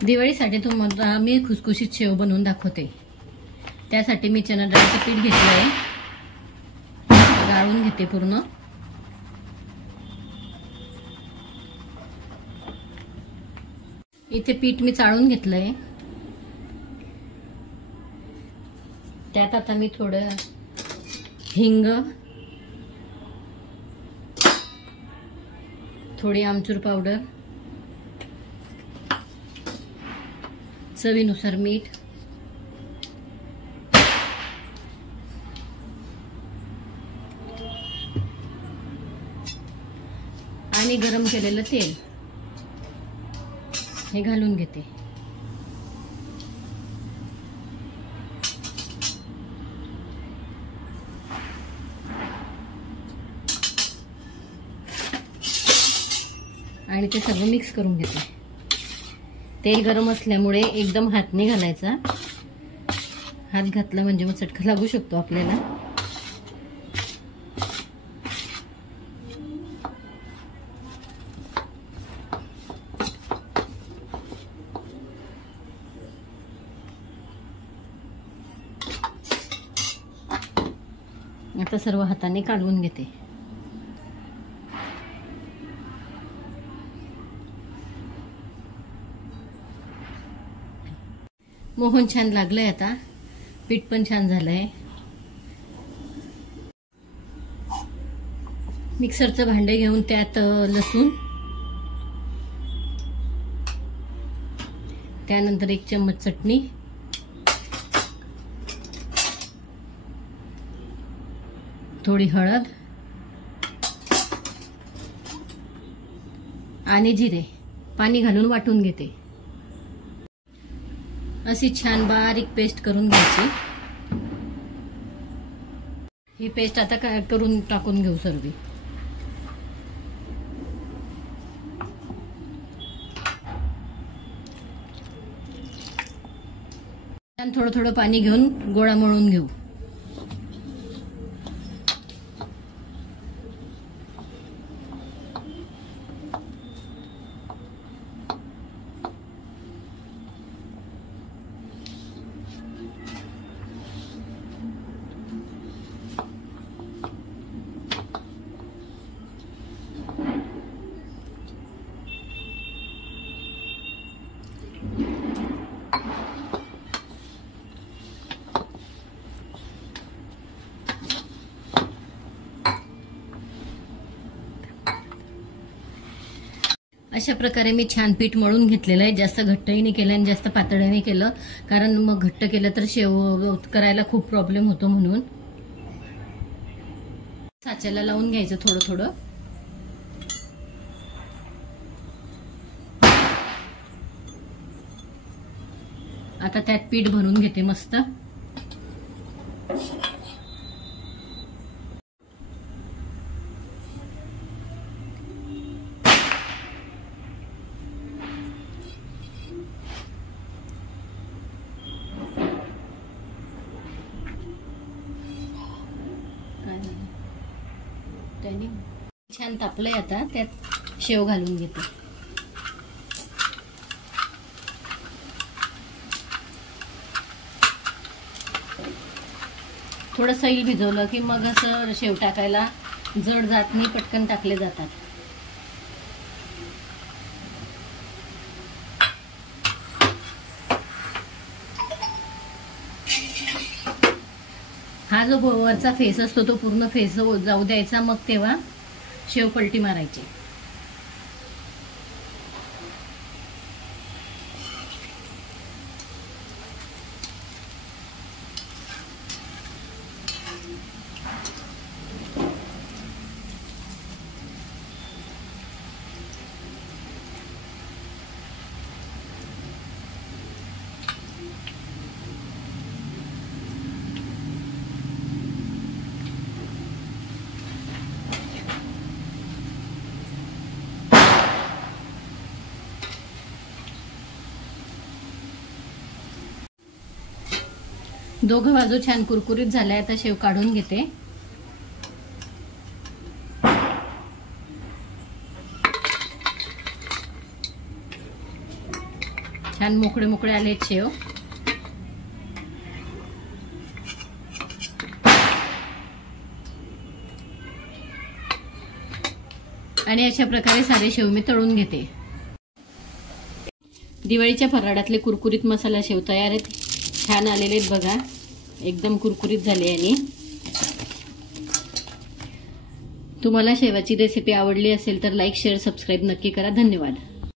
दिवाळीसाठी तुम्हाला मी खुसखुशीत शेव बनवून दाखवते। त्यासाठी मी चणा डाळीचं पीठ घेतलं आहे, गाळून घेते पूर्ण। इथे पीठ मी चाळून घेतलंय। त्यात आता मी थोडं हिंग, थोडी आमचूर पावडर, चवीनुसार मीठ, आणि गरम केलेलं तेल हे घालून घेते। आणि ते सगळं मिक्स करून घेते। तेल गरम असल्यामुळे एकदम हात नाही घालायचा, हात घातला म्हणजे मग चटका लागू शकतो आपल्याला। आता सर्व हाताने काढून घेते। मोहन छान लागलंय, आता पीठ पण छान झालंय। मिक्सरचं भांडे घेऊन त्यात लसूण, त्यानंतर 1 चम्मच चटणी, थोडी हळद आणि जिरे पाणी घालून वाटून घेते। अशी छान बारीक पेस्ट करून घ्यायची। ही पेस्ट आता करून टाकून घेऊ सर्व। थोडं थोडं पाणी घेऊन गोळा मळून घेऊ। अशा प्रकारे मी छान पीठ मळून घेतलेलं आहे। जास्त घट्टही नाही केलं आणि जास्त पातळही नाही केलं, कारण मग घट्ट केलं तर शेव करायला खूप प्रॉब्लेम होतो। म्हणून साच्याला लावून घ्यायचं थोडं थोडं। आता त्यात पीठ भरून घेते मस्त। छान तापलंय, आता त्यात शेव घालून घेते। थोडं सैल भिजवलं की मग असं शेव टाकायला जड जात नाही, पटकन टाकले जातात। हा जो वरचा फेस असतो तो पूर्ण फेस जाऊ द्यायचा, मग तेव्हा शेव पलटी मारायची। दोघं बाजू छान कुरकुरीत झाल्या, आता शेव काढून घेते। छान मोकळे मोकळे आले शेव. आणि अशा प्रकारे सारे शेव मी तळून घेते. दिवाळीच्या फराळातले कुरकुरीत मसाला शेव तयार आहेत. छान आलेले आहेत बघा, एकदम कुरकुरीत झाले. आणि तुम्हाला शेवाची रेसिपी आवडली असेल तर लाईक शेअर सबस्क्राईब नक्की करा. धन्यवाद.